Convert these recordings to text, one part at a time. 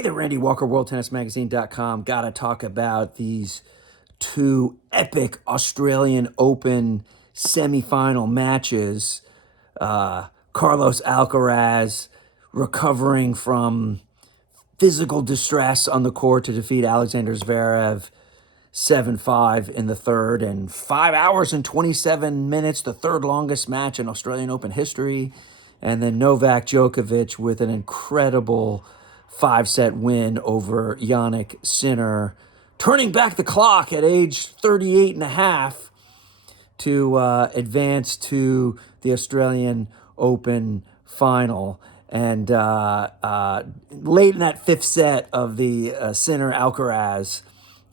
Hey there, Randy Walker, WorldTennisMagazine.com. Got to talk about these two epic Australian Open semifinal matches. Carlos Alcaraz recovering from physical distress on the court to defeat Alexander Zverev 7-5 in the third, and 5 hours and 27 minutes, the third longest match in Australian Open history. And then Novak Djokovic with an incredible 5-set win over Jannik Sinner, turning back the clock at age 38 and a half to advance to the Australian Open final. And late in that fifth set of the Sinner-Alcaraz,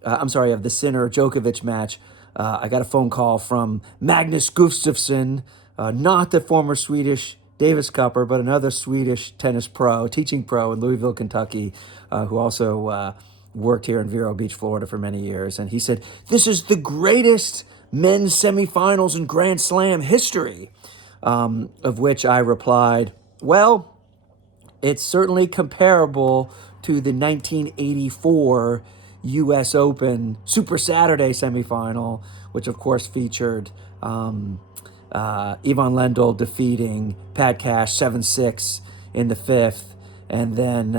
of the Sinner-Djokovic match, I got a phone call from Magnus Gustafsson, not the former Swedish Davis Cupper, but another Swedish tennis pro, teaching pro in Louisville, Kentucky, who also worked here in Vero Beach, Florida for many years. And he said, this is the greatest men's semifinals in Grand Slam history, of which I replied, well, it's certainly comparable to the 1984 U.S. Open Super Saturday semifinal, which of course featured Ivan Lendl defeating Pat Cash 7-6 in the fifth, and then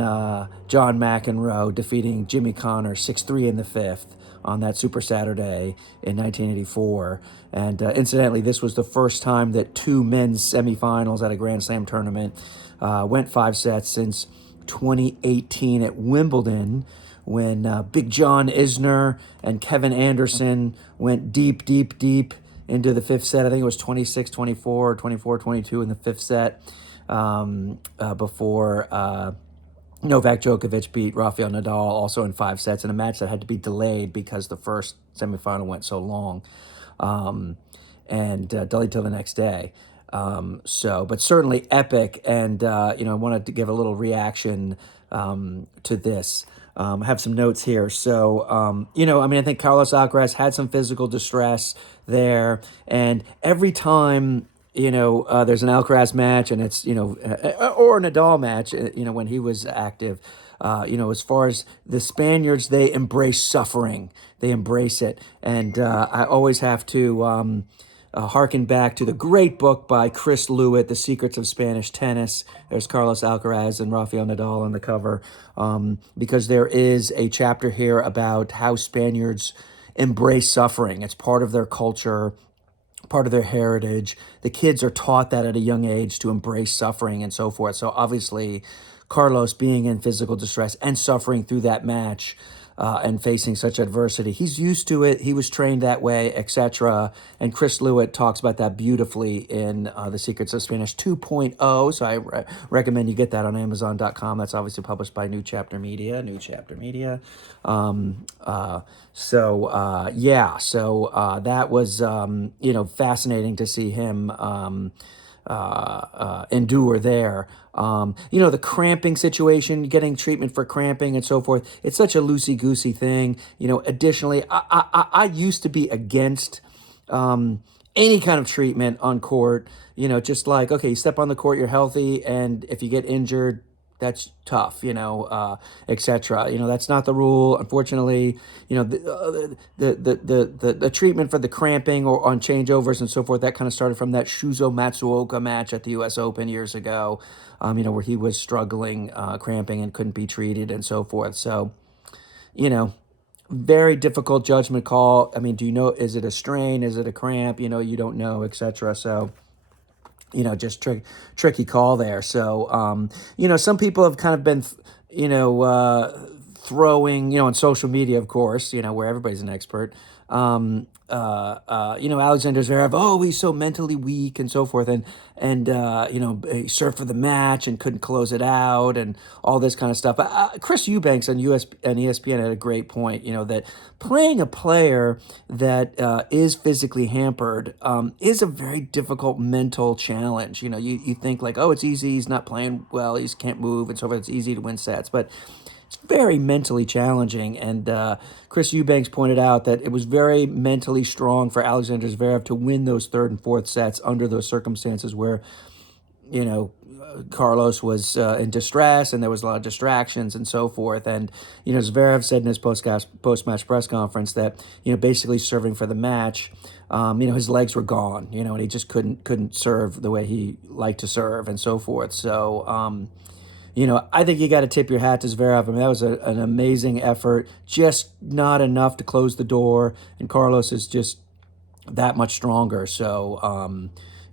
John McEnroe defeating Jimmy Connor 6-3 in the fifth on that Super Saturday in 1984. And incidentally, this was the first time that two men's semifinals at a Grand Slam tournament went 5 sets since 2018 at Wimbledon, when Big John Isner and Kevin Anderson went deep into the fifth set. I think it was 26-24 or 24-22 in the fifth set, before Novak Djokovic beat Rafael Nadal also in 5 sets in a match that had to be delayed because the first semifinal went so long, and delayed till the next day. But certainly epic, and I wanted to give a little reaction to this. I have some notes here. So, I think Carlos Alcaraz had some physical distress there, and every time, there's an Alcaraz match, and it's, or a Nadal match, when he was active, as far as the Spaniards, they embrace suffering. They embrace it. And I always have to harken back to the great book by Chris Lewitt, The Secrets of Spanish Tennis. There's Carlos Alcaraz and Rafael Nadal on the cover, because there is a chapter here about how Spaniards embrace suffering. It's part of their culture, part of their heritage. The kids are taught that at a young age to embrace suffering and so forth. So obviously, Carlos being in physical distress and suffering through that match, and facing such adversity, he's used to it. He was trained that way, etc. And Chris Lewitt talks about that beautifully in The Secrets of Spanish 2.0. So I recommend you get that on Amazon.com. That's obviously published by New Chapter Media. That was fascinating to see him endure there. The cramping situation, getting treatment for cramping and so forth. It's such a loosey-goosey thing. Additionally, I used to be against any kind of treatment on court. Just like, okay, you step on the court, you're healthy, and if you get injured, that's tough, etc. That's not the rule. Unfortunately, the treatment for the cramping or on changeovers and so forth, that kind of started from that Shuzo Matsuoka match at the U.S. Open years ago, where he was struggling, cramping and couldn't be treated and so forth. So, very difficult judgment call. I mean, do you know, is it a strain? Is it a cramp? You don't know, etc. So, just tricky call there. So, some people have kind of been, throwing, on social media, of course, where everybody's an expert. Alexander Zverev, oh, he's so mentally weak and so forth. And he served for the match and couldn't close it out and all this kind of stuff. Chris Eubanks on ESPN had a great point, that playing a player that is physically hampered is a very difficult mental challenge. You think like, oh, it's easy, he's not playing well, he can't move and so forth. It's easy to win sets, but it's very mentally challenging. And Chris Eubanks pointed out that it was very mentally strong for Alexander Zverev to win those third and fourth sets under those circumstances where Carlos was in distress, and there was a lot of distractions and so forth. And Zverev said in his post-match press conference that basically serving for the match, his legs were gone, and he just couldn't serve the way he liked to serve and so forth. So I think you got to tip your hat to Zverev. I mean, that was an amazing effort, just not enough to close the door. And Carlos is just that much stronger. So,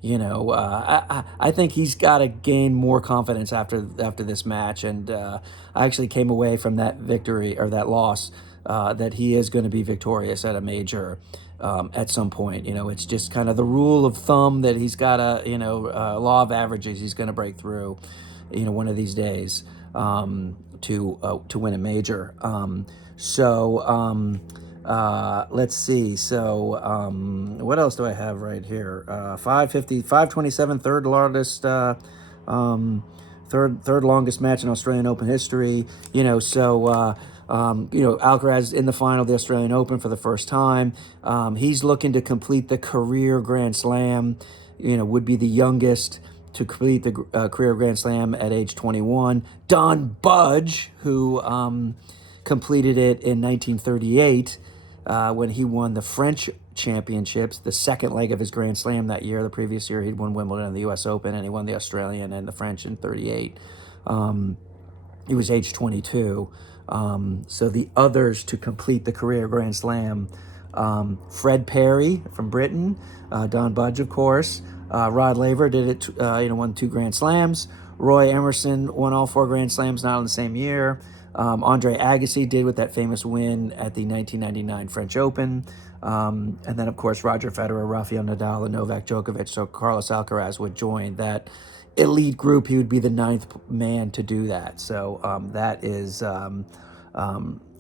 I think he's got to gain more confidence after this match. And I actually came away from that victory or that loss that he is going to be victorious at a major at some point. It's just kind of the rule of thumb that he's got law of averages. He's going to break through, one of these days to win a major. Let's see. So, what else do I have right here? 527, third longest match in Australian Open history. Alcaraz in the final of the Australian Open for the first time. He's looking to complete the career Grand Slam. Would be the youngest to complete the career Grand Slam at age 21. Don Budge, who completed it in 1938 when he won the French championships, the second leg of his Grand Slam that year. The previous year, he'd won Wimbledon and the U.S. Open, and he won the Australian and the French in 38. He was age 22. So the others to complete the career Grand Slam, Fred Perry from Britain, Don Budge, of course. Rod Laver did it, won 2 Grand Slams. Roy Emerson won all 4 Grand Slams, not in the same year. Andre Agassi did with that famous win at the 1999 French Open. And then, of course, Roger Federer, Rafael Nadal, and Novak Djokovic. So Carlos Alcaraz would join that elite group. He would be the 9th man to do that. So that is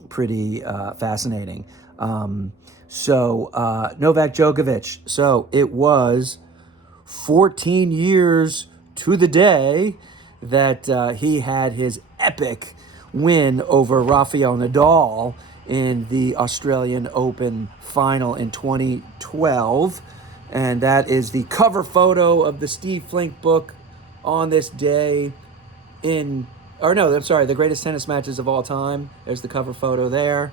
pretty fascinating. Novak Djokovic. So it was 14 years to the day that he had his epic win over Rafael Nadal in the Australian Open final in 2012. And that is the cover photo of the Steve Flink book on this day the greatest tennis matches of all time. There's the cover photo there.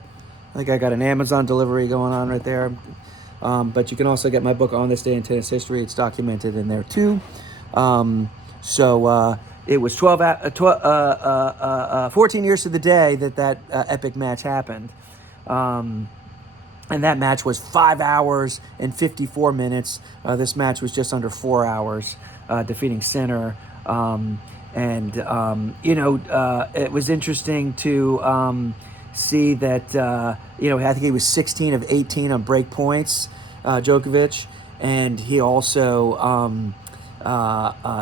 I think I got an Amazon delivery going on right there. But you can also get my book On This Day in Tennis History. It's documented in there too. It was 14 years to the day that epic match happened. And that match was 5 hours and 54 minutes. This match was just under 4 hours, defeating Sinner. It was interesting to see that, I think he was 16 of 18 on break points, Djokovic. And he also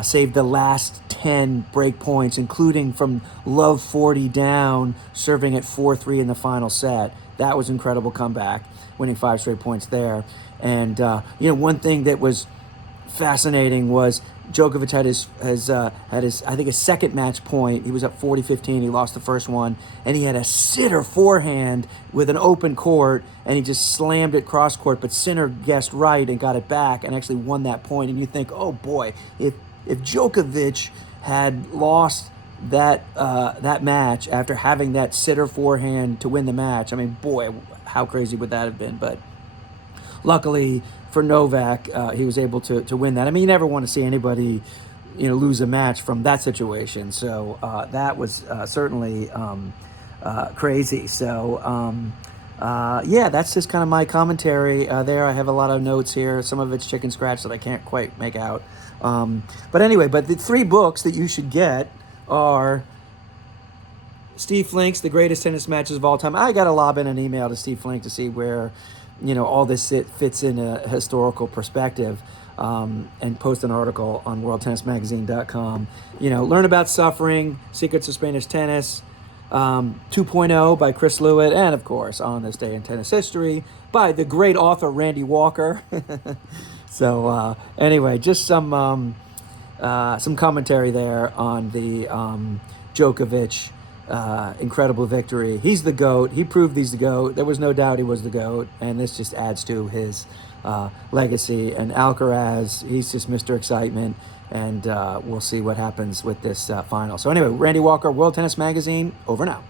saved the last 10 break points, including from love 40 down, serving at 4-3 in the final set. That was an incredible comeback, winning 5 straight points there. And, one thing that was fascinating was Djokovic had his second match point. He was up 40-15. He lost the first one, and he had a sitter forehand with an open court, and he just slammed it cross court. But Sinner guessed right and got it back and actually won that point. And you think, oh boy, if Djokovic had lost that match after having that sitter forehand to win the match, I mean, boy, how crazy would that have been? But luckily for Novak, he was able to win that. I mean, you never want to see anybody, lose a match from that situation. So that was certainly crazy. So that's just kind of my commentary there. I have a lot of notes here. Some of it's chicken scratch that I can't quite make out. But the 3 books that you should get are Steve Flink's The Greatest Tennis Matches of All Time. I got to lob in an email to Steve Flink to see where all this fits in a historical perspective, and post an article on worldtennismagazine.com. Learn about suffering, secrets of Spanish tennis, 2.0 by Chris Lewitt, and of course, On This Day in Tennis History by the great author Randy Walker. So just some commentary there on the Djokovic incredible victory. He's the GOAT. He proved he's the GOAT. There was no doubt he was the GOAT, and this just adds to his legacy. And Alcaraz, he's just Mr. Excitement. and we'll see what happens with this final. So anyway, Randy Walker, World Tennis Magazine, over now.